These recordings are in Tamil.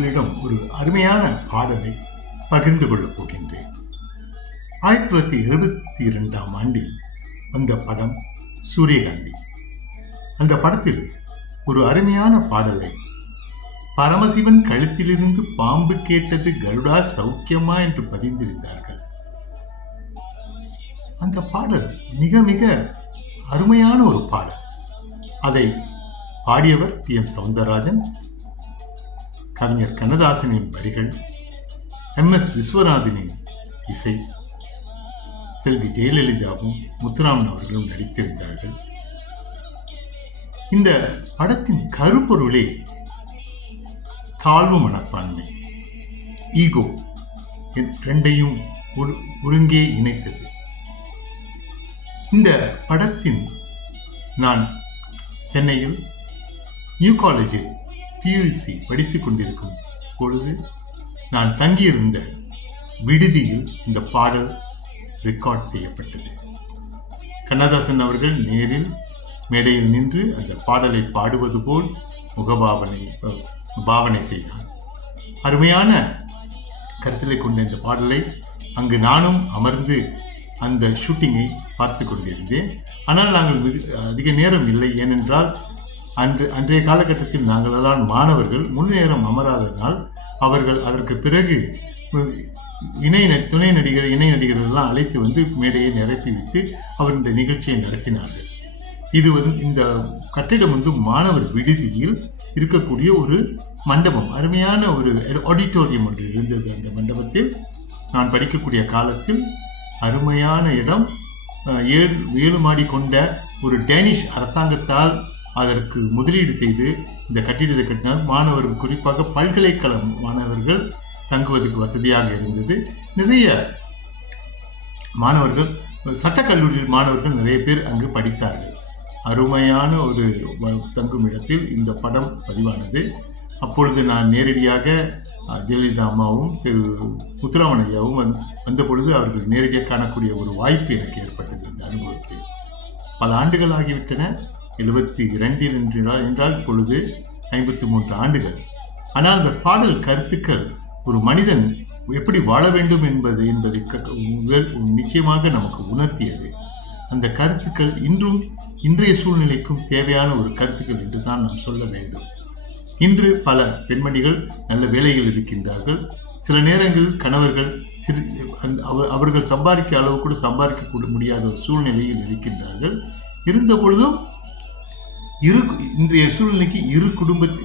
உங்களிடம் ஒரு அருமையான பாடலை பகிர்ந்து கொள்ளப் போகின்றேன். 1972ஆம் ஆண்டில் வந்த படம் சூரியகாந்தி. அந்த படத்தில் ஒரு அருமையான பாடலை, பரமசிவன் கழுத்திலிருந்து பாம்பு கேட்டது கருடா சௌக்கியமா என்று பதிந்திருந்தார்கள். அந்த பாடல் மிக மிக அருமையான ஒரு பாடல். அதை பாடியவர் PM சௌந்தரராஜன், கவிஞர் கண்ணதாசனின் வரிகள், MS விஸ்வநாதனின் இசை, செல்வி ஜெயலலிதாவும் முத்துராமன் அவர்களும் நடித்திருந்தார்கள். இந்த படத்தின் கருப்பொருளே தாழ்வு மனப்பான்மை, ஈகோ ரெண்டையும் ஒருங்கே இணைத்தது. இந்த படத்தின் நான் சென்னையில் நியூ காலேஜில் PUC படித்துக் கொண்டிருக்கும் பொழுது நான் தங்கியிருந்த விடுதியில் இந்த பாடல் ரெக்கார்ட் செய்யப்பட்டது. கண்ணதாசன் அவர்கள் மேடையில் நின்று அந்த பாடலை பாடுவது போல் பாவனை செய்தார். அருமையான கருத்திலை கொண்ட இந்த பாடலை அங்கு நானும் அமர்ந்து அந்த ஷூட்டிங்கை பார்த்து கொண்டிருந்தேன். ஆனால் நாங்கள் அதிக நேரம் இல்லை. ஏனென்றால் அன்றைய காலகட்டத்தில் நாங்கள் எல்லாம் மாணவர்கள், முழு நேரம் அமராததால் அவர்கள் அதற்கு பிறகு துணை நடிகர்கள், இணை நடிகர்கள் எல்லாம் அழைத்து வந்து மேடையை நிரப்பி வைத்து அவர் இந்த நிகழ்ச்சியை நடத்தினார்கள். இது இந்த கட்டிடம் மாணவர் விடுதியில் இருக்கக்கூடிய ஒரு மண்டபம், அருமையான ஒரு ஆடிட்டோரியம் ஒன்று இருந்தது. அந்த மண்டபத்தில் நான் படிக்கக்கூடிய காலத்தில் அருமையான இடம், 7 மாடி கொண்ட ஒரு டேனிஷ் அரசாங்கத்தால் அதற்கு முதலீடு செய்து இந்த கட்டிடத்தை கட்டினால் மாணவர்கள், குறிப்பாக பல்கலைக்கழக மாணவர்கள் தங்குவதற்கு வசதியாக இருந்தது. நிறைய மாணவர்கள், சட்டக்கல்லூரி மாணவர்கள் நிறைய பேர் அங்கு படித்தார்கள். அருமையான ஒரு தங்கும் இடத்தில் இந்த படம் பதிவானது. அப்பொழுது நான் நேரடியாக ஜெயலலிதா அம்மாவும் திரு முத்துராமன் ஐயாவும் வந்த பொழுது அவர்கள் நேரடியாக காணக்கூடிய ஒரு வாய்ப்பு எனக்கு ஏற்பட்டது. இந்த அனுபவத்தில் பல ஆண்டுகள் ஆகிவிட்டன. 72 என்றால் இப்பொழுது 53 ஆண்டுகள். ஆனால் அந்த பாடல் கருத்துக்கள் ஒரு மனிதன் எப்படி வாழ வேண்டும் என்பதை நிச்சயமாக நமக்கு உணர்த்தியது. அந்த கருத்துக்கள் இன்றைய சூழ்நிலைக்கும் தேவையான ஒரு கருத்துக்கள் என்று தான் நாம் சொல்ல வேண்டும். இன்று பல பெண்மணிகள் நல்ல வேலைகள் இருக்கின்றார்கள். சில நேரங்களில் கணவர்கள் அவர்கள் சம்பாதிக்க அளவு கூட சம்பாதிக்க முடியாத ஒரு சூழ்நிலையில் இருக்கின்றார்கள். இருந்த பொழுதும் இன்றைய சூழ்நிலைக்கு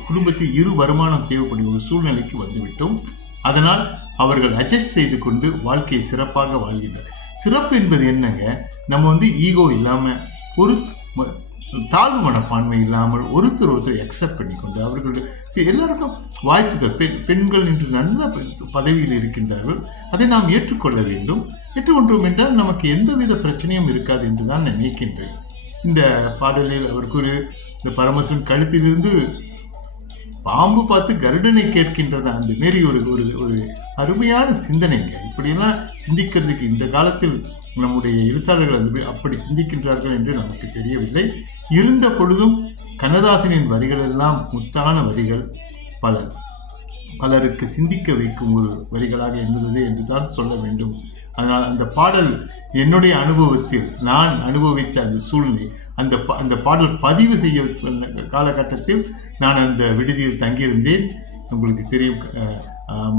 குடும்பத்தில் இரு வருமானம் தேவைப்படும் ஒரு சூழ்நிலைக்கு வந்துவிட்டோம். அதனால் அவர்கள் அட்ஜஸ்ட் செய்து கொண்டு வாழ்க்கையை சிறப்பாக வாழ்கின்றனர். சிறப்பு என்பது என்னங்க, நம்ம ஈகோ இல்லாமல், ஒரு தாழ்வு மனப்பான்மை இல்லாமல் ஒருத்தர் அக்செப்ட் பண்ணிக்கொண்டு அவர்களுக்கு எல்லாருக்கும் வாய்ப்புகள், பெண்கள் இன்று நல்ல பதவியில் இருக்கின்றார்கள். அதை நாம் ஏற்றுக்கொள்ள வேண்டும். ஏற்றுக்கொண்டோம் என்றால் நமக்கு எந்தவித பிரச்சனையும் இருக்காது என்று தான் நான் நினைக்கின்றேன். இந்த பாடலில் அவருக்கு இந்த பரமசிவன் கழுத்திலிருந்து பாம்பு பார்த்து கருடனை கேட்கின்றன, அந்த மாரி ஒரு அருமையான சிந்தனைங்க. இப்படியெல்லாம் சிந்திக்கிறதுக்கு இந்த காலத்தில் நம்முடைய எழுத்தாளர்கள் அப்படி சிந்திக்கின்றார்கள் என்று நமக்கு தெரியவில்லை. இருந்த பொழுதும் கண்ணதாசனின் வரிகள் எல்லாம் முத்தான வரிகள், பலருக்கு சிந்திக்க வைக்கும் ஒரு வரிகளாக இருந்தது என்று தான் சொல்ல வேண்டும். அதனால் அந்த பாடல் என்னுடைய அனுபவத்தில் நான் அனுபவித்த அந்த சூழ்நிலை, அந்த பாடல் பதிவு செய்ய காலகட்டத்தில் நான் அந்த விடுதியில் தங்கியிருந்தேன். உங்களுக்கு தெரியும்,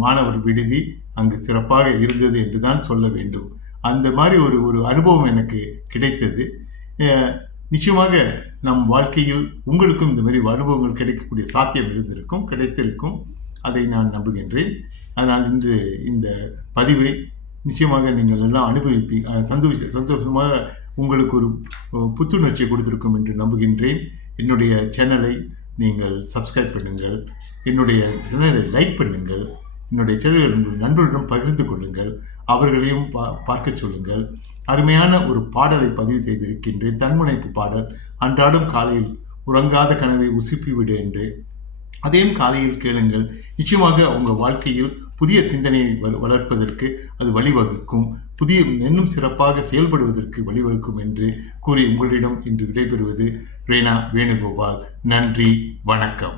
மாணவர் விடுதி அங்கு சிறப்பாக இருந்தது என்று தான் சொல்ல வேண்டும். அந்த மாதிரி ஒரு அனுபவம் எனக்கு கிடைத்தது. நிச்சயமாக நம் வாழ்க்கையில் உங்களுக்கும் இந்த மாதிரி அனுபவங்கள் கிடைக்கக்கூடிய சாத்தியம் கிடைத்திருக்கும். அதை நான் நம்புகின்றேன். அதனால் இன்று இந்த பதிவை நிச்சயமாக நீங்கள் எல்லாம் சந்தோஷமாக உங்களுக்கு ஒரு புத்துணர்ச்சியை கொடுத்திருக்கும் என்று நம்புகின்றேன். என்னுடைய சேனலை நீங்கள் சப்ஸ்கிரைப் பண்ணுங்கள், என்னுடைய சேனலை லைக் பண்ணுங்கள், என்னுடைய சேனலை உங்கள் நண்பர்களிடம் பகிர்ந்து கொள்ளுங்கள், அவர்களையும் பார்க்க சொல்லுங்கள். அருமையான ஒரு பாடலை பதிவு செய்திருக்கின்றேன், தன்முனைப்பு பாடல். அன்றாடம் காலையில் உறங்காத கனவை உசுப்பிவிடு என்று அதையும் காலையில் கேளுங்கள். நிச்சயமாக உங்கள் வாழ்க்கையில் புதிய சிந்தனையை வளர்ப்பதற்கு அது வழிவகுக்கும், இன்னும் சிறப்பாக செயல்படுவதற்கு வழிவகுக்கும் என்று கூறி உங்களிடம் இன்று விடைபெறுவது ரேனா வேணுகோபால். நன்றி, வணக்கம்.